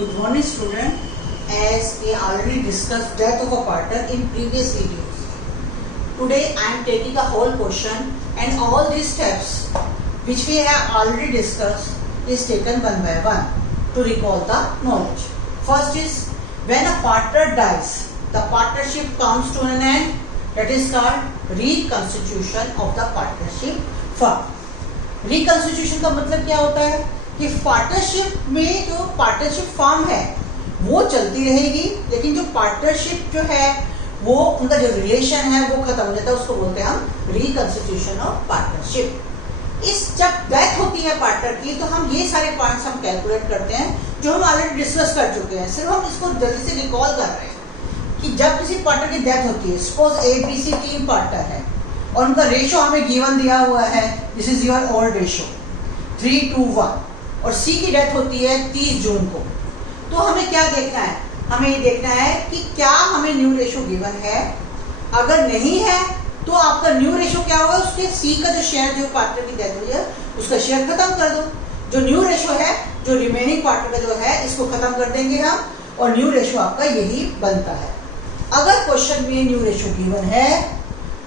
Good morning, student. As we already discussed death of a partner in previous videos, today I am taking a whole question and all these steps which we have already discussed is taken one by one to recall the knowledge. First is when a partner dies, the partnership comes to an end. That is called reconstitution of the partnership firm. Reconstitution का मतलब क्या होता है कि partnership में जो partnership firm है वो चलती रहेगी, लेकिन जो पार्टनरशिप जो है वो उनका जो रिलेशन है वो खत्म हो जाता है, उसको बोलते हैं हम रिकंस्टिट्यूशन ऑफ पार्टनरशिप। इस जब डेथ होती है पार्टनर की तो हम ये सारे पॉइंट्स हम कैलकुलेट करते हैं जो हम ऑलरेडी डिस्कस कर चुके हैं, सिर्फ हम इसको जल्दी से रिकॉल कर रहे हैं कि जब किसी पार्टनर की डेथ होती है, सपोज ABC तीन पार्टनर है और उनका रेशो हमें गिवन दिया हुआ है, this is your old ratio 3:1, और C की डेथ होती है 30 जून को। तो हमें क्या देखना है, हमें ये देखना है कि क्या हमें न्यू रेशो गिवन है। अगर नहीं है तो आपका न्यू रेशो क्या होगा, उसके C का जो शेयर जो पार्टनर की डेथ हुई है उसका शेयर खत्म कर दो। जो न्यू रेशो है जो रिमेनिंग पार्टनर का जो है इसको खत्म कर देंगे हम, और न्यू रेशो आपका यही बनता है। अगर क्वेश्चन में न्यू रेशो गिवन है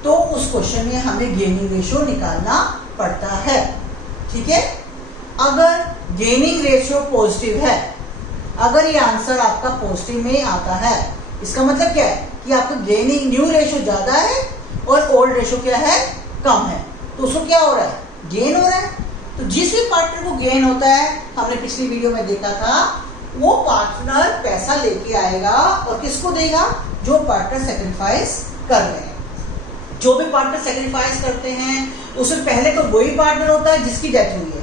तो उस क्वेश्चन में हमें गेनिंग रेशो निकालना पड़ता है, ठीक है। अगर गेनिंग रेशो पॉजिटिव है, अगर ये आंसर आपका पॉजिटिव में आता है, इसका मतलब क्या है कि आपका गेनिंग न्यू रेशो ज्यादा है और ओल्ड रेशो क्या है, कम है, तो उसको क्या हो रहा है, गेन हो रहा है। तो जिस भी पार्टनर को गेन होता है, हमने पिछली वीडियो में देखा था, वो पार्टनर पैसा लेके आएगा और किसको देगा, जो पार्टनर सेक्रीफाइस कर रहे हैं। जो भी पार्टनर सेक्रीफाइस करते हैं उसमें पहले तो वही पार्टनर होता है जिसकी डेथ हुई है,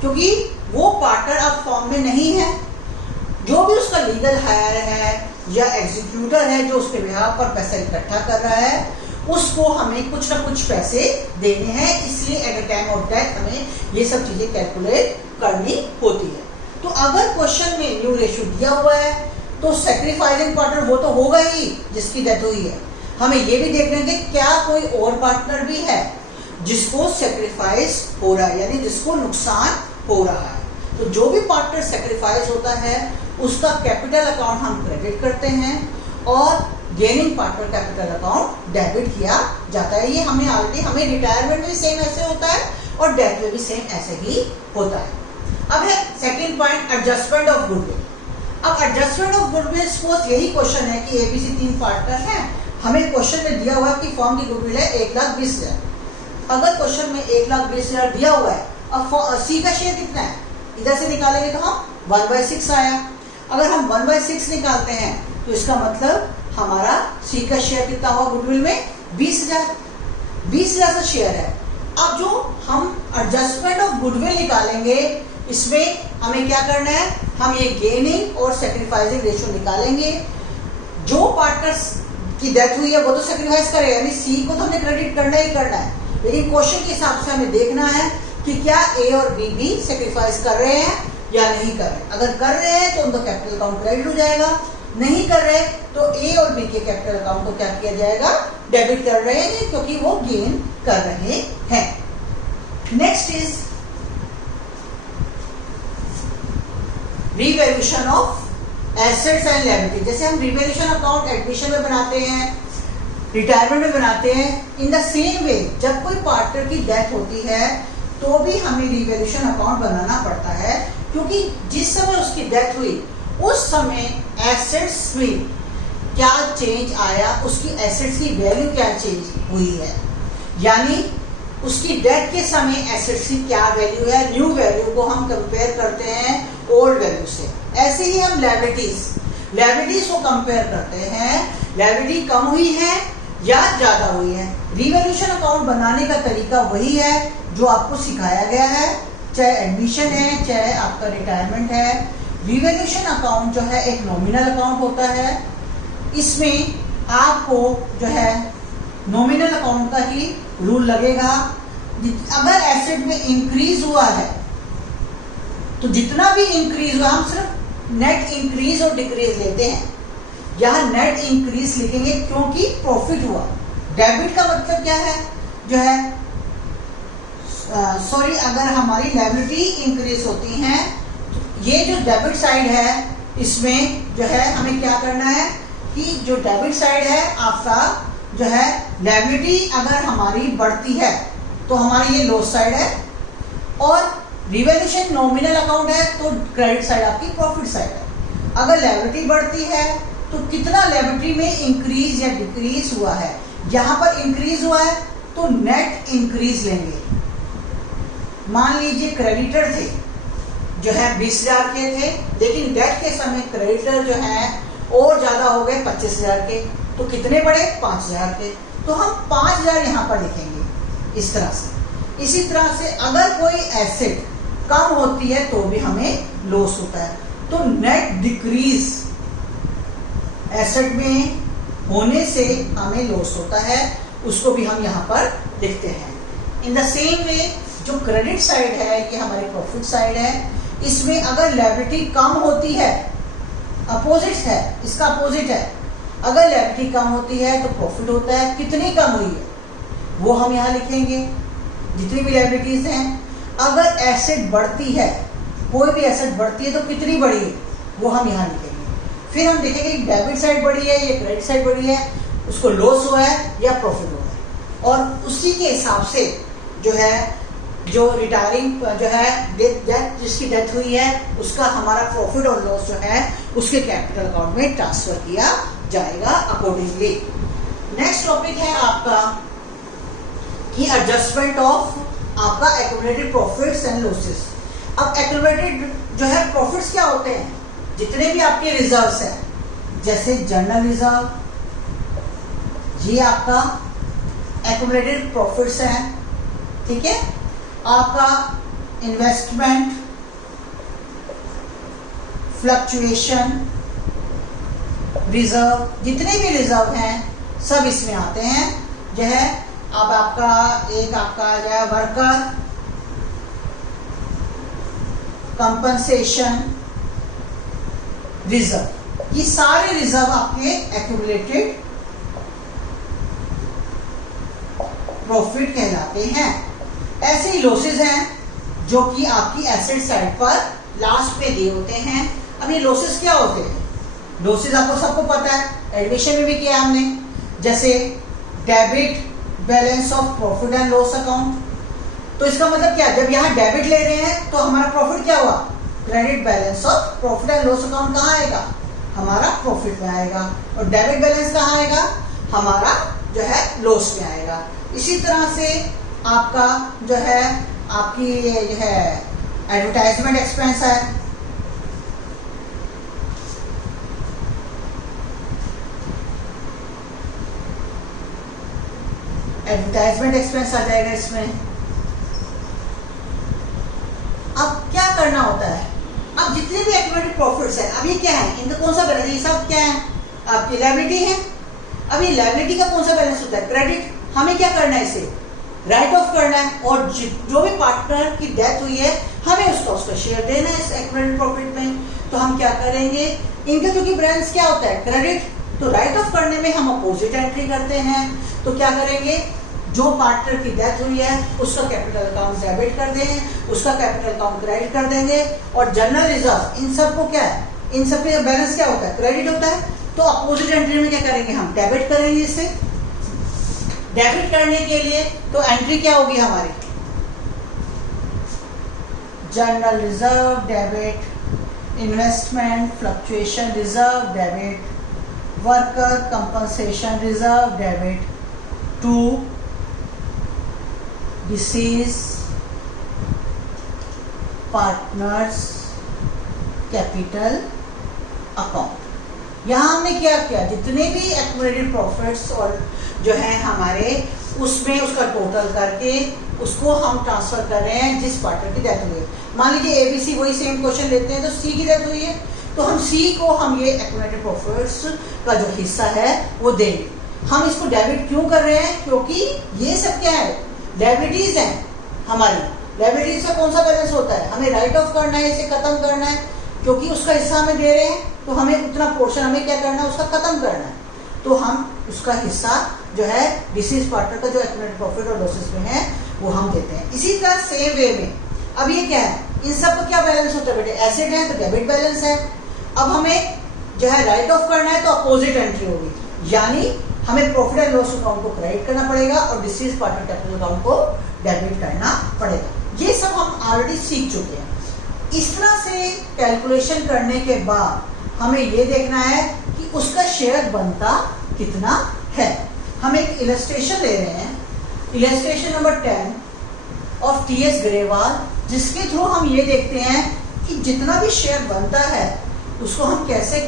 क्योंकि वो पार्टनर अब फॉर्म में नहीं है। जो भी उसका लीगल हायर है या एग्जीक्यूटर है जो उसके बिहाफ पर पैसा इकट्ठा कर रहा है, उसको हमें कुछ ना कुछ पैसे देने हैं, इसलिए at the time of death हमें ये सब चीजें कैलकुलेट करनी होती है। तो अगर क्वेश्चन में न्यू रेशियो दिया हुआ है तो सेक्रीफाइसिंग पार्टनर वो तो होगा ही जिसकी डेथ हुई है। हमें ये भी देखना है कि क्या कोई और पार्टनर भी है जिसको सेक्रीफाइस हो रहा है, यानी जिसको नुकसान हो रहा है। तो जो भी पार्टनर सेक्रीफाइस होता है उसका कैपिटल अकाउंट हम क्रेडिट करते हैं और gaining partner capital account debit किया जाता है। ये हमने ऑलरेडी, हमें रिटायरमेंट में भी सेम ऐसे होता है और डेथ में भी सेम ऐसे ही होता है। अब है second point, adjustment of goodwill. अब एडजस्टमेंट ऑफ गुडविल, सपोज यही क्वेश्चन है कि ABC तीन पार्टनर हैं, हमें क्वेश्चन में दिया हुआ है कि फर्म की गुडविल है 1,20,000। अगर क्वेश्चन में 1,20,000 दिया हुआ है, अब C का शेयर कितना है, इधर से निकालेंगे तो हम 1/6 आया। अगर हम 1/6 निकालते हैं तो इसका मतलब हमारा C का शेयर कितना होगा गुडविल में, 20,000 का शेयर है। अब जो हम एडजस्टमेंट ऑफ गुडविल निकालेंगे, इसमें हमें क्या करना है, हम ये गेनिंग और सेक्रीफाइसिंग रेशियो निकालेंगे। जो पार्टनर्स की डेथ हुई है वो तो सेक्रीफाइस करेगा, यानी C को तो हमने क्रेडिट करना ही करना है, लेकिन क्वेश्चन के हिसाब से हमें देखना है कि क्या A और B भी सेक्रीफाइस कर रहे हैं या नहीं कर रहे। अगर कर रहे हैं तो उनका कैपिटल अकाउंट क्रेडिट हो जाएगा, नहीं कर रहे तो A और B के कैपिटल अकाउंट को क्या किया जाएगा, डेबिट कर रहे हैं, क्योंकि वो गेन कर रहे हैं। Next is revaluation of assets and liability. जैसे हम रिवैल्यूएशन अकाउंट एडमिशन में बनाते हैं, रिटायरमेंट में बनाते हैं, इन द सेम वे जब कोई पार्टनर की डेथ होती है तो भी हमें रिवैल्यूएशन अकाउंट बनाना पड़ता है, क्योंकि जिस समय उसकी डेथ हुई उस समय एसेट्स में क्या चेंज आया, उसकी एसेट्स की वैल्यू क्या चेंज हुई है, यानी उसकी डेथ के समय एसेट्स की क्या वैल्यू है, न्यू वैल्यू को हम कंपेयर करते हैं ओल्ड वैल्यू से। ऐसे ही हम लायबिलिटीज को कंपेयर करते हैं, लायबिलिटी कम हुई है या ज्यादा हुई है। रिवैल्यूएशन अकाउंट बनाने का तरीका वही है जो आपको सिखाया गया है, चाहे एडमिशन है चाहे आपका रिटायरमेंट है। रिवैल्यूएशन अकाउंट जो है एक नॉमिनल अकाउंट होता है, इसमें आपको जो है नॉमिनल अकाउंट का ही रूल लगेगा। अगर एसेट में इंक्रीज हुआ है तो जितना भी इंक्रीज हुआ, हम सिर्फ नेट इंक्रीज और डिक्रीज लेते हैं, यहाँ नेट इंक्रीज लिखेंगे क्योंकि प्रॉफिट हुआ। डेबिट का मतलब क्या है, जो है अगर हमारी लायबिलिटी इंक्रीज होती हैं, ये जो डेबिट साइड है इसमें जो है हमें क्या करना है कि जो डेबिट साइड है आपका जो है लायबिलिटी अगर हमारी बढ़ती है तो हमारी ये लॉस साइड है, और रिवैल्यूएशन नॉमिनल अकाउंट है तो क्रेडिट साइड आपकी प्रॉफिट साइड है। अगर लायबिलिटी बढ़ती है तो कितना लायबिलिटी में इंक्रीज या डिक्रीज हुआ है, यहां पर इंक्रीज हुआ है तो नेट इंक्रीज लेंगे। मान लीजिए क्रेडिटर थे जो है 20,000 के थे, लेकिन डेट के समय क्रेडिटर जो है और ज्यादा हो गए 25,000 के, तो कितने बढ़े 5,000 के, तो हम 5,000 यहां पर लिखेंगे इस तरह से। इसी तरह से अगर कोई एसेट कम होती है तो भी हमें लॉस होता है, तो नेट डिक्रीज एसेट में होने से हमें लॉस होता है, उसको भी हम यहां पर लिखते हैं। इन द सेम वे जो क्रेडिट साइड है ये हमारी प्रॉफिट साइड है, इसमें अगर लायबिलिटी कम होती है, अपोजिट है, इसका अपोजिट है, अगर लायबिलिटी कम होती है तो प्रॉफिट होता है। कितनी कम हुई है वो हम यहां लिखेंगे, जितनी भी लायबिलिटीज हैं। अगर एसेट बढ़ती है, कोई भी एसेट बढ़ती है तो कितनी बढ़ी है वो हम यहां लिखेंगे। फिर हम देखेंगे कि डेबिट साइड बढ़ी है या क्रेडिट साइड बढ़ी है, उसको लॉस हुआ है या प्रॉफिट हुआ है, और उसी के हिसाब से जो है जो रिटायरिंग जो है डेथ जिसकी डेथ हुई है उसका हमारा प्रॉफिट और लॉस जो है उसके कैपिटल अकाउंट में ट्रांसफर किया जाएगा अकॉर्डिंगली। नेक्स्ट टॉपिक है आपका कि एडजस्टमेंट ऑफ आपका एक्यूमुलेटेड प्रॉफिट्स एंड लॉसेस। अब एक्यूमुलेटेड जो है प्रॉफिट्स क्या होते हैं, जितने भी आपके रिजर्व्स हैं, जैसे जनरल रिजर्व, ये आपका एक्यूमुलेटेड प्रॉफिट्स हैं, ठीक है। आपका इन्वेस्टमेंट, फ्लक्चुएशन रिजर्व, जितने भी रिजर्व हैं सब इसमें आते हैं जो है। अब आपका एक आपका आ जाए वर्कर कंपनसेशन रिजर्व, ये सारे रिजर्व आपके एक्यूमुलेटेड प्रॉफिट कहलाते हैं। ऐसे ही लॉसेस हैं जो कि आपकी एसेट साइड पर लास्ट में दिए होते हैं। अब ये लॉसेस क्या होते हैं, लॉसेस आपको सबको पता है, एडमिशन में भी किया हमने, जैसे debit balance of profit and loss account. तो इसका मतलब क्या, जब यहाँ डेबिट ले रहे हैं तो हमारा प्रॉफिट क्या हुआ, credit balance of profit and loss account कहाँ आएगा, हमारा प्रॉफिट में आएगा, और डेबिट बैलेंस कहाँ आएगा, हमारा जो है लॉस में आएगा। इसी तरह से आपका जो है आपकी जो है एडवर्टाइजमेंट एक्सपेंस है, एडवर्टाइजमेंट एक्सपेंस आ जाएगा इसमें। अब क्या करना होता है, अब जितने भी एक्यूमुलेटेड प्रॉफिट्स है, अब ये क्या है, इनका कौन सा बैलेंस, ये सब क्या है आपकी लायबिलिटी है। अब ये लायबिलिटी का कौन सा बैलेंस होता है, क्रेडिट। हमें क्या करना है, इसे राइट ऑफ करना है, और जो भी पार्टनर की डेथ हुई है हमें उसका शेयर देना है इस एक्यूमुलेटेड प्रॉफिट में। तो हम क्या करेंगे, इनका क्योंकि ब्रांच क्या होता है क्रेडिट, तो राइट ऑफ करने में हम अपोजिट एंट्री करते हैं। तो क्या करेंगे, जो पार्टनर की डेथ हुई है उसका कैपिटल अकाउंट डेबिट कर देंगे, उसका कैपिटल अकाउंट क्रेडिट कर देंगे, और जनरल रिजर्व इन सबको क्या है, इन सब का बैलेंस क्या होता है, क्रेडिट होता है। तो अपोजिट एंट्री में क्या करेंगे, हम डेबिट करेंगे। इससे डेबिट करने के लिए तो एंट्री क्या होगी हमारी, general reserve debit, investment fluctuation reserve debit, worker compensation reserve debit to deceased partners capital account. यहां हमने क्या किया, जितने भी एक्यूमुलेटेड प्रॉफिट्स और जो है हमारे उसमें उसका टोटल करके उसको हम ट्रांसफर कर रहे हैं जिस पार्टनर की डेथ हुई है। मान लीजिए एबीसी वही सेम क्वेश्चन लेते हैं, तो सी की डेथ हुई है तो हम सी को हम ये एक्यूमुलेटेड प्रॉफिट्स का जो हिस्सा है वो देंगे। हम इसको डेबिट क्यों कर रहे हैं, क्योंकि ये सब क्या है, लायबिलिटीज हैं हमारी। लायबिलिटीज का कौन सा बैलेंस होता है, हमें राइट ऑफ करना है, इसे खत्म करना है, क्योंकि उसका हिस्सा हमें दे रहे हैं तो हमें उतना पोर्शन हमें क्या करना है, उसका खत्म करना है। तो हम उसका हिस्सा जो है डिसीज पार्टनर का जो एक्यूमुलेटेड प्रॉफिट और लॉसेस में है वो हम देते हैं। इसी तरह सेम वे में अब ये क्या है, इन सब का क्या बैलेंस होता है बेटे, एसेट है तो डेबिट बैलेंस है, अब हमें जो है राइट ऑफ करना है तो अपोजिट एंट्री होगी, यानी हमें प्रॉफिट एंड लॉस अकाउंट को क्रेडिट करना पड़ेगा और डिसीज पार्टनर कैपिटल अकाउंट को डेबिट करना पड़ेगा। ये सब हम ऑलरेडी सीख चुके हैं। इस तरह से कैलकुलेशन करने के बाद हमें ये देखना है कि उसका शेयर बनता कितना है। हम एक इलस्ट्रेशन ले रहे हैं, illustration number 10 of T.S.. Grewal, जिसके थ्रू हम ये देखते हैं कि जितना भी शेयर बनता है उसको हम कैसे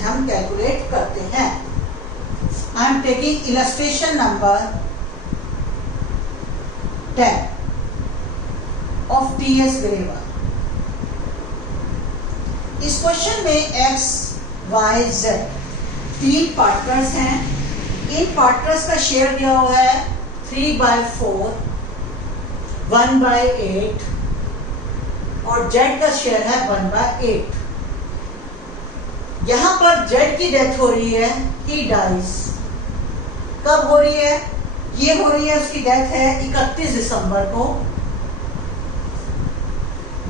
हम कैलकुलेट करते हैं। I am taking illustration number 10 of T.S.. Grewal. इस क्वेश्चन में x, y, z 3 पार्टनर्स हैं। इन पार्टनर्स का शेयर दिया हुआ है 3/4, 1/8 और z का शेयर है 1/8। यहां पर z की डेथ हो रही है, ही डाइज। कब हो रही है? ये हो रही है, उसकी डेथ है 31 दिसंबर को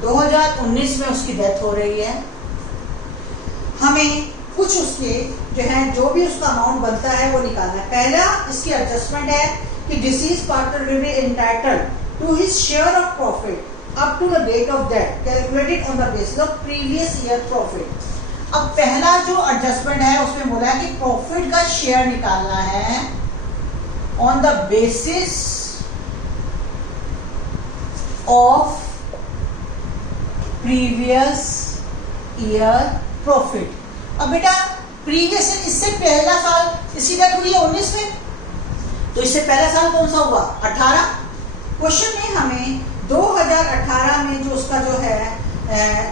2019 में उसकी डेथ हो रही है। हमें कुछ उसके जो भी उसका अमाउंट बनता है वो निकालना है। पहला इसकी एडजस्टमेंट है कि deceased partner will be entitled to his share of profit up to the date of death calculated on the basis of previous year profit. अब पहला जो एडजस्टमेंट है उसमें बोला है कि प्रॉफिट का शेयर निकालना है on the basis of previous year profit. अब बेटा प्रीवियस इससे पहला साल इसकी डेथ हुई है 19 में, तो इससे पहला साल कौन सा हुआ? 18। क्वेश्चन में हमें 2018 में जो उसका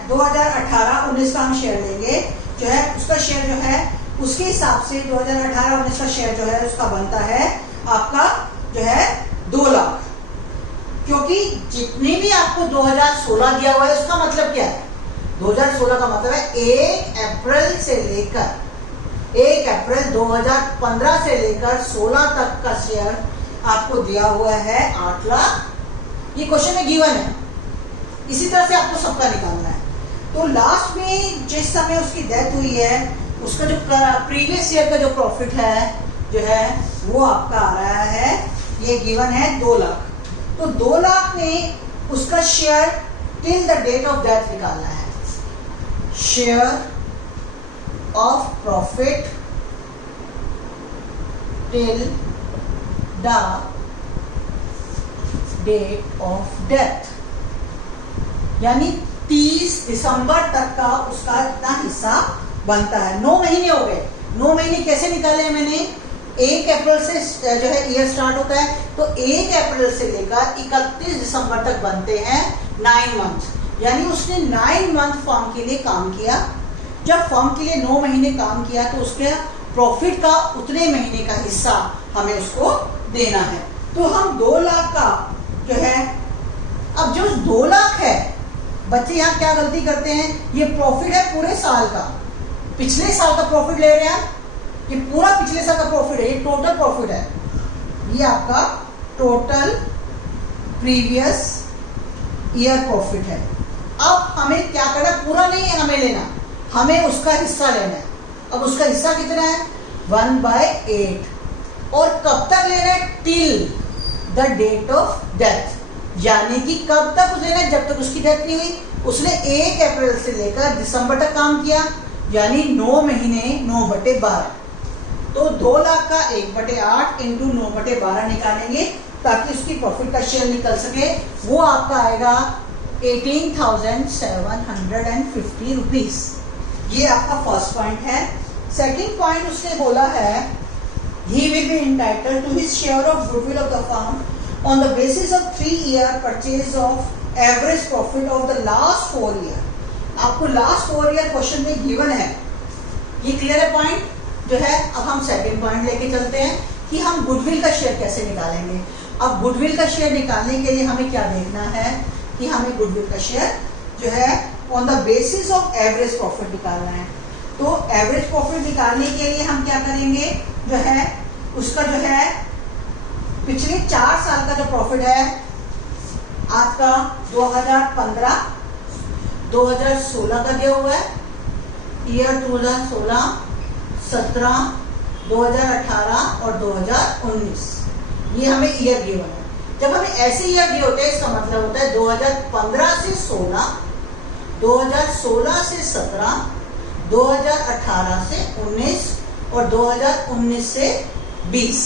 2018-19 का हम शेयर लेंगे, जो है उसका शेयर जो है उसके हिसाब से 2018-19 का शेयर जो है उसका बनता है आपका 2 लाख, क्योंकि जितने भी आपको 2016 दिया हुआ है उसका मतलब क्या है? 2016 का मतलब है 1 अप्रैल से लेकर 1 अप्रैल 2015 से लेकर 16 तक का शेयर आपको दिया हुआ है 8 लाख। ये क्वेश्चन में गिवन है, इसी तरह से आपको सबका निकालना है। तो लास्ट में जिस समय उसकी डेथ हुई है उसका जो प्रीवियस ईयर का जो प्रॉफिट है वो आपका आ रहा है, ये गिवन है 2 लाख। तो 2 लाख में उसका share till the date of death निकालना है। Share of profit till the date of death, यानी 30 दिसंबर तक का उसका इतना हिस्सा बनता है। 9 महीने हो गए। 9 महीने कैसे निकाले हैं मैंने? 1 अप्रैल से ईयर स्टार्ट होता है, तो 1 अप्रैल से लेकर 31 दिसंबर तक बनते हैं 9 मंथ, यानी उसने 9 मंथ फर्म के लिए काम किया। जब फर्म के लिए 9 महीने काम किया तो उसके प्रॉफिट का उतने महीने का हिस्सा हमें उसको देना है। तो हम 2 लाख का अब जो 2 लाख है, बच्चे यहाँ क्या गलती करते हैं, ये प्रॉफिट है पूरे साल का, पिछले साल का प्रॉफिट ले रहे हैं, ये पूरा पिछले साल का प्रॉफिट है, ये टोटल प्रॉफिट है, ये आपका टोटल प्रीवियस ईयर प्रॉफिट है। अब हमें क्या करना, पूरा नहीं है हमें लेना, हमें उसका हिस्सा लेना है। अब उसका हिस्सा कितना है? 1/8। और कब तक लेना है? Till the date of death, यानी कि कब तक उसे लेना है? जब तक उसकी डेथ नहीं हुई। उसने 1 अप्रैल से लेकर दिसंबर तक काम किया, यानी 9 महीने 9/12। तो 2 लाख का 1/8 इंटू 9/12 निकालेंगे ताकि उसकी प्रॉफिट का शेयर निकल सके। वो आपका आएगा 18,750 रुपीज। ये आपका फर्स्ट पॉइंट है। सेकंड पॉइंट उसने बोला है he will be entitled to his share of goodwill of the firm on the basis of 3-year purchase of average profit of the last 4 year। आपको लास्ट 4 ईयर क्वेश्चन में given है, ये clear है point जो है। अब हम second point लेके चलते हैं कि हम गुडविल का शेयर कैसे निकालेंगे। अब गुडविल का शेयर निकालने के लिए हमें क्या देखना है कि हमें गुडविल का शेयर जो है on the basis of average profit निकालना है। तो एवरेज प्रॉफिट निकालने के लिए हम क्या करेंगे, जो है उसका जो है पिछले 4 साल का जो प्रॉफिट है आपका 2015 2016 का दिया हुआ है, ईयर 2016, 17, 2018 और 2019, ये हमें ईयर गिवन है। जब हमें ऐसे ईयर दिए होते हैं इसका मतलब होता है 2015 से 16, 2016 से 17, 2018 से 19 और 2019 से 20।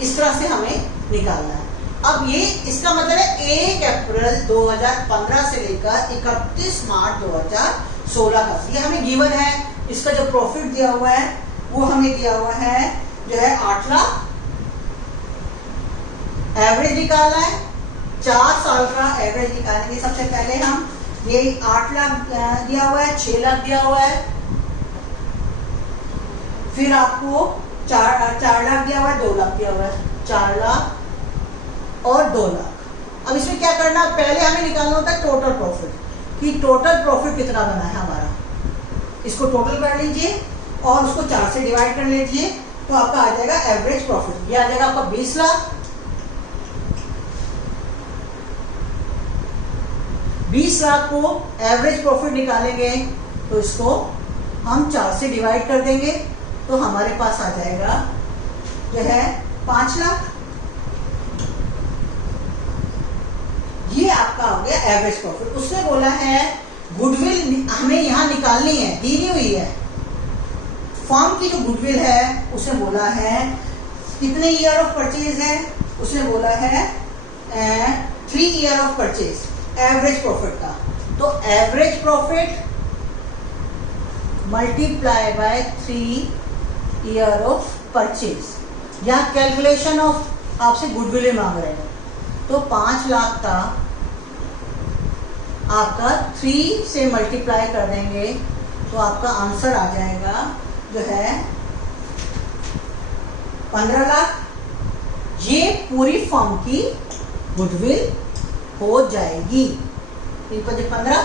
इस तरह से हमें निकालना है। अब ये इसका मतलब है 1 अप्रैल 2015 से लेकर 31 मार्च 2016 का, ये हमें गिवन है। इसका जो प्रॉफिट दिया हुआ है वो हमें दिया हुआ है जो है 8 लाख। एवरेज निकालना है, 4 साल का एवरेज निकालेंगे। सबसे पहले हम ये 8 लाख दिया हुआ है, 6 लाख दिया हुआ है, फिर आपको 4 लाख दिया हुआ है, 2 लाख दिया हुआ है, 4 लाख और 2 लाख। अब इसमें क्या करना, पहले हमें निकालना होता है टोटल प्रॉफिट, कि टोटल प्रॉफिट कितना बना है हमारा। इसको टोटल कर लीजिए और उसको 4 से डिवाइड कर लीजिए, तो आपका आ जाएगा एवरेज प्रॉफिट। ये आ जाएगा आपका 20 लाख। 20 लाख को एवरेज प्रॉफिट निकालेंगे तो इसको हम 4 से डिवाइड कर देंगे, तो हमारे पास आ जाएगा जो है 5 लाख। ये आपका हो गया एवरेज प्रॉफिट। उसने बोला है गुडविल हमें यहां निकालनी है, दी नहीं हुई है। फर्म की जो गुडविल है उसने बोला है कितने ईयर ऑफ परचेज है, उसने बोला है 3 year of purchase average profit का। तो average profit multiply by 3 year of purchase. यहां कैलकुलेशन ऑफ आपसे गुडविल मांग रहे हैं, तो 5 लाख का आपका 3 से मल्टीप्लाई कर देंगे तो आपका आंसर आ जाएगा जो है 15 लाख। ये पूरी फर्म की गुडविल हो जाएगी। 15,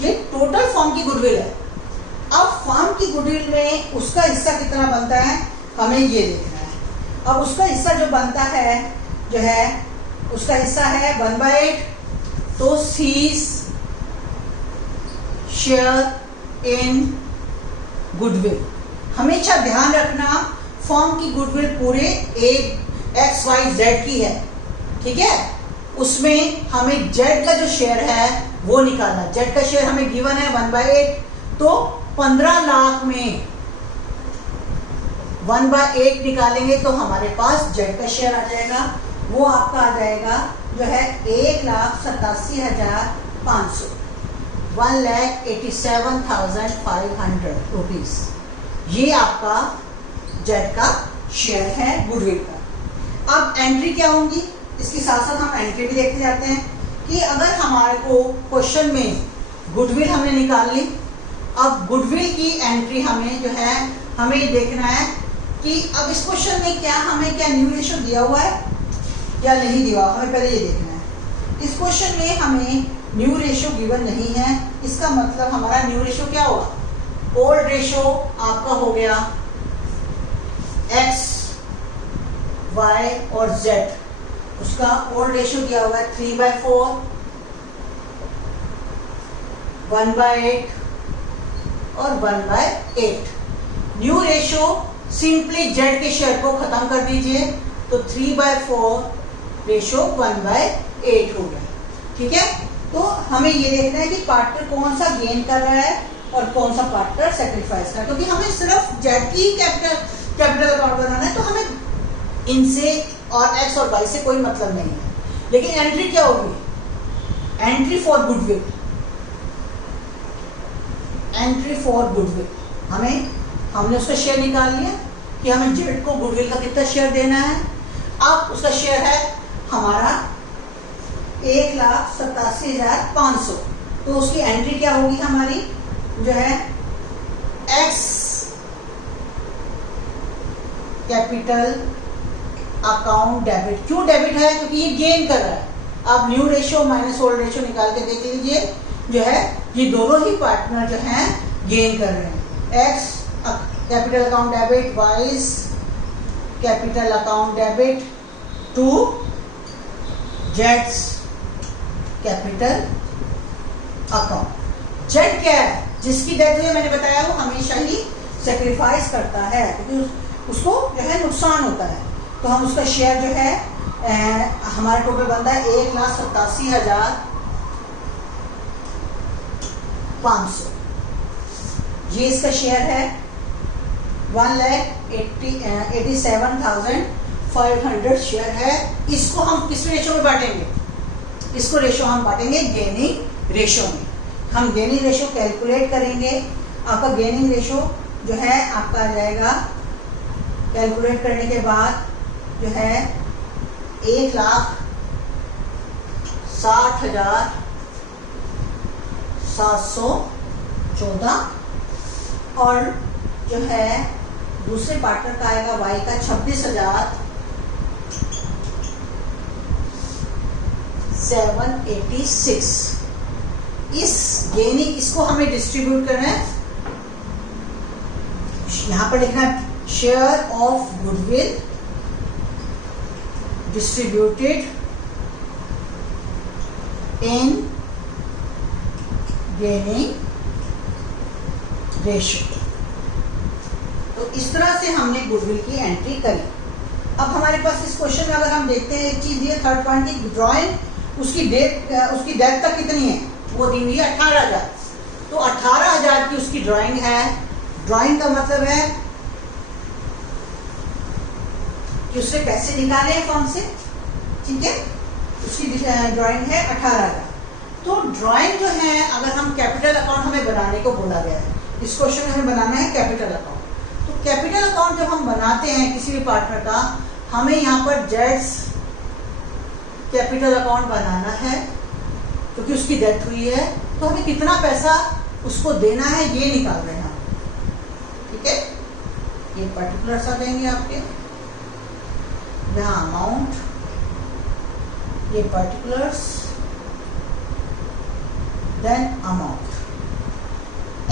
ये टोटल फर्म की गुडविल है। अब फर्म की गुडविल में उसका हिस्सा कितना बनता है हमें ये देखना है। अब उसका हिस्सा जो बनता है जो है उसका हिस्सा है 1/8, तो सीज शेयर इन गुडविल। हमेशा ध्यान रखना फर्म की गुडविल पूरे XYZ की है, ठीक है। उसमें हमें जेड का जो शेयर है वो निकालना। जेड का शेयर हमें गिवन है 1/8, तो 15 लाख में 1/8 निकालेंगे तो हमारे पास जेड का शेयर आ जाएगा। वो आपका आ जाएगा जो है 1,87,500, 1,87,500 रुपीज। ये आपका जेड का शेयर है गुडविल का। अब एंट्री क्या होंगी, इसके साथ साथ हम एंट्री भी देखते जाते हैं कि अगर हमारे को क्वेश्चन में गुडविल हमने निकाल ली, अब गुडविल की एंट्री हमें जो है हमें देखना है कि अब इस क्वेश्चन में क्या हमें क्या न्यू रेशियो दिया हुआ है या नहीं दिया हुआ, हमें पहले ये देखना है। इस क्वेश्चन में हमें न्यू रेशियो गिवन नहीं है, इसका मतलब हमारा न्यू रेशियो क्या होगा, ओल्ड रेशियो आपका हो गया X, Y और Z। उसका ओल्ड रेशियो दिया हुआ है 3/4, 1/8 और 1/8। न्यू रेशियो सिंपली जेड के शेयर को खत्म कर दीजिए, तो 3/4 रेशियो 1/8 हो गया, ठीक है। तो हमें ये देखना है कि पार्टनर कौन सा गेन कर रहा है और कौन सा पार्टनर सेक्रीफाइस कर रहा है, क्योंकि हमें सिर्फ जेड की कैपिटल अकाउंट बनाना है, तो हमें इनसे और एक्स और वाई से कोई मतलब नहीं है। लेकिन एंट्री क्या होगी, entry for goodwill, entry for goodwill हमने उसका शेयर निकाल लिया कि हमें जेड को गुडविल का कितना शेयर देना है। अब उसका शेयर है हमारा 1,87,500, तो उसकी एंट्री क्या होगी हमारी जो है एक्स कैपिटल अकाउंट डेबिट। क्यों डेबिट है, क्योंकि ये गेन कर रहा है। आप new ratio minus old ratio निकाल के देख लीजिए, जो है ये दोनों ही पार्टनर जो हैं गेन कर रहे हैं। X capital account debit, Y's capital account debit to जेड्स कैपिटल अकाउंट। जेड क्या है, जिसकी डेथ हुई है मैंने बताया वो हमेशा ही सेक्रीफाइस करता है क्योंकि उसको जो है नुकसान होता है। तो हम उसका शेयर जो है हमारा टोटल बनता है 1,87,500। ये इसका शेयर है 1,87,500 शेयर है। इसको हम किस रेशो में बांटेंगे? इसको रेशो हम बांटेंगे गेनिंग रेशो में। हम गेनिंग रेशो कैलकुलेट करेंगे। आपका गेनिंग रेशो जो है आपका आ जाएगा, कैलकुलेट करने के बाद जो है 1,60,714 और जो है दूसरे पार्टनर का आएगा वाई का 26,786। इस गेनिंग इसको हमें डिस्ट्रीब्यूट करना है। यहां पर लिखना है share of goodwill distributed in gaining ratio. तो इस तरह से हमने गुडविल की एंट्री करी। अब हमारे पास इस क्वेश्चन में अगर हम देखते हैं एक चीज ये थर्ड पॉइंट की ड्राइंग उसकी डेट तक कितनी है, वो दी हुई है 18,000। तो 18,000 की उसकी ड्राइंग है। ड्राइंग का मतलब है कि उससे पैसे निकाले हैं फर्म से, ठीक है। उसकी ड्राइंग है 18,000। तो ड्राइंग जो है अगर हम कैपिटल अकाउंट हमें बनाने को बोला गया है, इस क्वेश्चन में हमें बनाना है कैपिटल अकाउंट। तो कैपिटल अकाउंट जब हम बनाते हैं किसी भी पार्टनर का, हमें यहाँ पर जेड्स कैपिटल अकाउंट बनाना है क्योंकि उसकी डेथ हुई है। तो हमें कितना पैसा उसको देना है ये निकाल रहे हैं, ठीक है। ये पर्टिकुलर्स आ जाएंगे आपके यहाँ, अमाउंट, ये पर्टिकुलर्स, देन अमाउंट।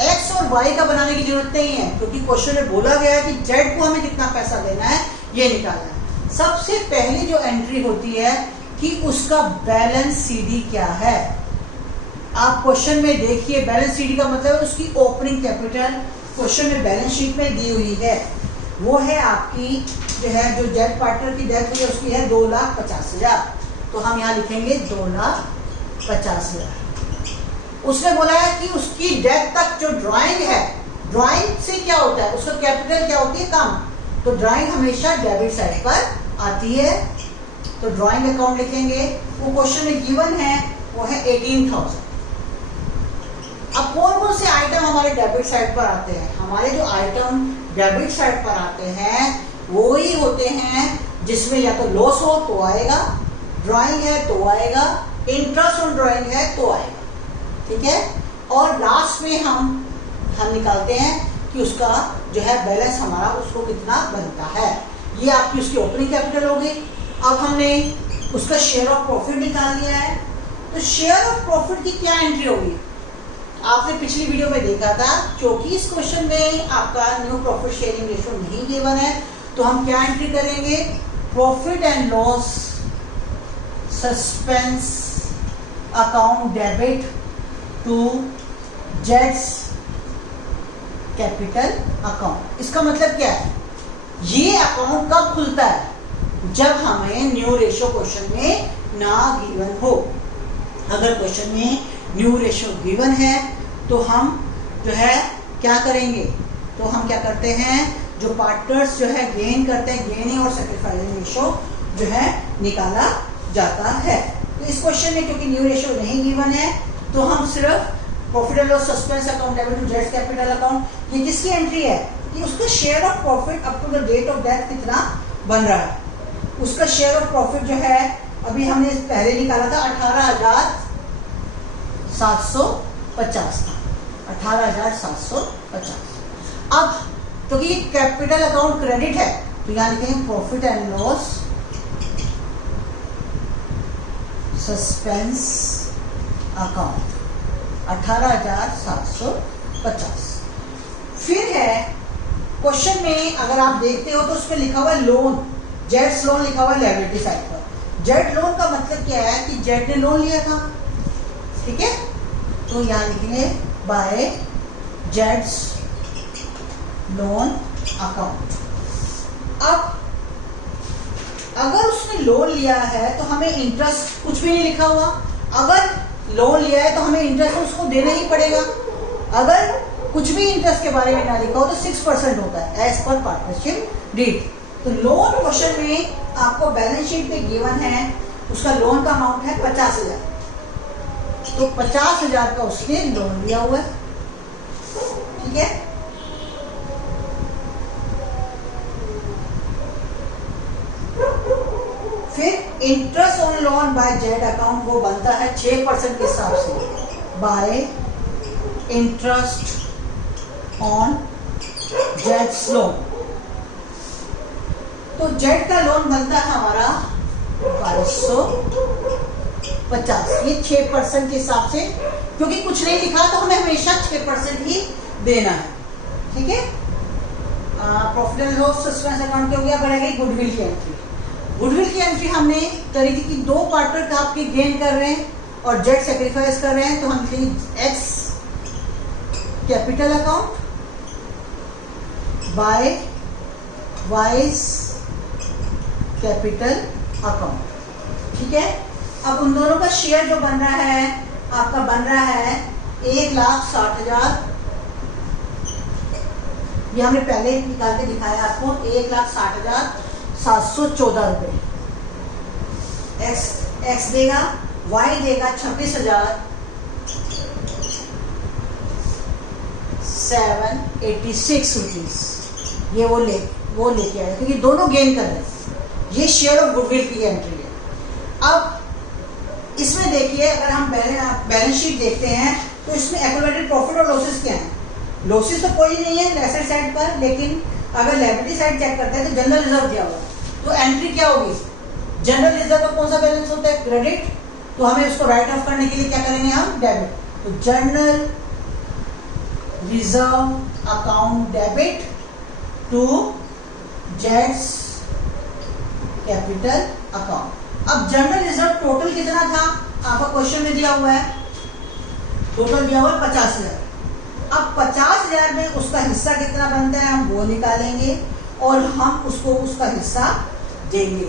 एक्स और वाई का बनाने की जरूरत नहीं है क्योंकि क्वेश्चन में बोला गया है कि जेड को हमें कितना पैसा देना है ये निकालना है। सबसे पहली जो एंट्री होती है कि उसका बैलेंस सीडी क्या है। आप क्वेश्चन में देखिए, बैलेंस सीडी का मतलब है उसकी ओपनिंग कैपिटल क्वेश्चन में बैलेंस शीट में दी हुई है। वो है आपकी जो है जो जेड पार्टनर की डेथ हुई है उसकी है 2,50,000। तो हम यहाँ लिखेंगे 2,50,000। उसने बोला है कि उसकी डेथ तक जो ड्राइंग है, ड्राइंग से क्या होता है, उसका कैपिटल क्या होती है, कम। तो ड्राइंग हमेशा डेबिट साइड पर आती है। तो ड्राइंग अकाउंट लिखेंगे। वो क्वेश्चन में गिवन है वो है 18,000। अब कौन कौन से आइटम हमारे डेबिट साइड पर आते हैं? हमारे जो आइटम डेबिट साइड पर आते हैं वो ही होते हैं जिसमें या तो लॉस हो तो आएगा, ड्राइंग है तो आएगा, इंटरेस्ट ऑन ड्राइंग है तो आएगा, ठीक है। और लास्ट में हम निकालते हैं कि उसका जो है बैलेंस हमारा उसको कितना बनता है। ये आपकी उसकी ओपनिंग कैपिटल हो गई। अब हमने उसका शेयर ऑफ प्रॉफिट निकाल लिया है। तो शेयर ऑफ प्रॉफिट की क्या एंट्री होगी? आपने पिछली वीडियो में देखा था, क्योंकि इस क्वेश्चन में आपका न्यू प्रॉफिट शेयरिंग रेशियो नहीं गिवन है, तो हम क्या एंट्री करेंगे? Profit and loss suspense account debit to जेड्स कैपिटल अकाउंट। इसका मतलब क्या है? ये अकाउंट कब खुलता है? जब हमें न्यू रेशियो क्वेश्चन में ना गिवन हो। अगर क्वेश्चन में न्यू रेशियो गिवन है तो हम जो है क्या करेंगे? तो हम क्या करते हैं, जो पार्टनर्स जो है गेन करते हैं, गेनिंग और सैक्रिफाइसिंग रेशियो जो है निकाला जाता है। तो इस क्वेश्चन में क्योंकि न्यू रेशियो नहीं गिवन है तो हम सिर्फ profit and loss suspense account debit to जेड्स कैपिटल अकाउंट, ये किसकी एंट्री है कि उसका share of profit up to the date of death कितना बन रहा है। उसका शेयर ऑफ प्रॉफिट जो है अभी हमने पहले निकाला था 18,750 था, 18,750। अब तो ये कैपिटल अकाउंट क्रेडिट है तो यहाँ लिखेंगे profit and loss suspense account 18,750। फिर है क्वेश्चन में अगर आप देखते हो तो उसमें लिखा हुआ है लोन, जेड्स लोन लिखा हुआ है लायबिलिटी साइड पर। जेड लोन का मतलब क्या है कि जेड ने लोन लिया था, ठीक है। तो यहाँ लिखेंगे बाय जेड्स लोन अकाउंट। अब अगर उसने लोन लिया है तो हमें इंटरेस्ट कुछ भी नहीं लिखा हुआ, अगर लोन लिया है तो हमें इंटरेस्ट उसको देना ही पड़ेगा। अगर कुछ भी इंटरेस्ट के बारे में ना लिखा हो तो 6% होता है एज पर पार्टनरशिप डीड। तो लोन क्वेश्चन में आपको बैलेंस शीट पे गिवन है, उसका लोन का अमाउंट है 50,000, तो 50,000 का उसने लोन लिया हुआ है, ठीक है। फिर interest on loan by Z account वो बनता है 6% के हिसाब से, bye interest on Jades loan. तो जेड का लोन बनता है हमारा 2250, ये 6% के हिसाब से, क्योंकि कुछ नहीं लिखा तो हमें हमेशा 6% ही देना है, ठीक है। Profit and loss suspense account हो गया, बढ़ेगी गुडविल की एंट्री। गुडविल की एंट्री हमने करी थी कि दो पार्टनर का आपके गेन कर रहे हैं और जेड सेक्रीफाइस कर रहे हैं, तो हम लिखेंगे x capital account by wise capital account, ठीक है। अब उन दोनों का शेयर जो बन रहा है आपका बन रहा है 1,60,000, ये हमने पहले निकाल के दिखाया आपको, 1,60,714 रुपए एक्स देगा, वाई देगा 26,786 रुपीज, ये वो लेके आए, क्योंकि दोनों गेन कर रहे हैं। ये शेयर ऑफ गुडविल की एंट्री है। अब इसमें देखिए, अगर हम बैलेंस शीट देखते हैं तो इसमें एक्युमुलेटेड प्रॉफिट और लॉसेस क्या हैं। लॉसेस तो कोई नहीं है एसेट साइड पर, लेकिन अगर लायबिलिटी साइड चेक करते हैं तो जनरल रिजर्व दिया हुआ है, तो एंट्री क्या होगी, जनरल रिजर्व का कौन सा बैलेंस होता है, क्रेडिट, तो हमें उसको राइट ऑफ करने के लिए क्या करेंगे हम, डेबिट। तो general reserve account debit to जेड्स कैपिटल अकाउंट। अब जनरल रिजर्व टोटल कितना था आपका क्वेश्चन में दिया हुआ है, टोटल दिया हुआ है 50,000। अब 50,000 में उसका हिस्सा कितना बनता है हम वो निकालेंगे और हम उसको उसका हिस्सा देंगे,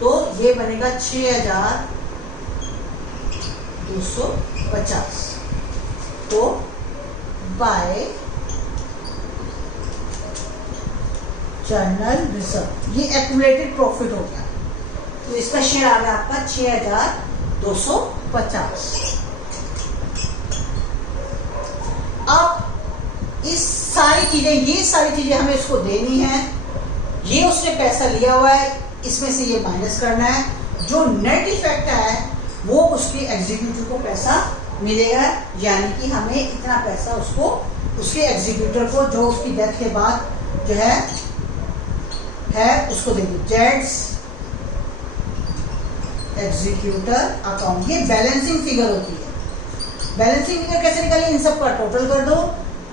तो ये बनेगा 6,250। तो बाय जनरल रिजर्व, ये एक्युमुलेटेड प्रॉफिट हो गया, तो इसका शेयर आ गया आपका 6,250। अब इस सारी चीजें हमें इसको देनी है, ये उसने पैसा लिया हुआ है, इसमें से ये माइनस करना है, जो नेट इफेक्ट है वो उसके एग्जीक्यूटिव को पैसा मिलेगा, यानी कि हमें इतना पैसा उसको उसके एग्जीक्यूटर को जो उसकी डेथ के बाद जो है उसको देंगे। जेड्स एग्जीक्यूटर अकाउंट, ये बैलेंसिंग फिगर होती है। बैलेंसिंग फिगर कैसे निकालें, इन सब का टोटल कर दो,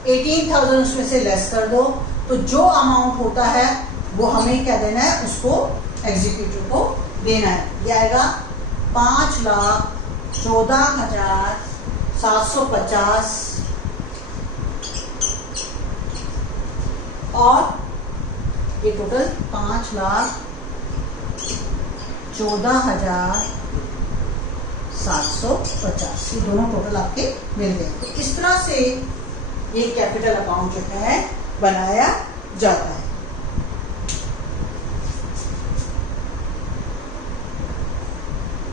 18,000 उसमें से लेस कर दो, तो जो अमाउंट होता है वो हमें क्या देना है, उसको एग्जीक्यूटिव को देना है। ये आएगा 5,14,750 और ये टोटल 5,14,750, ये दोनों टोटल आपके मिल गए। तो इस तरह से ये कैपिटल अकाउंट जो है बनाया जाता है।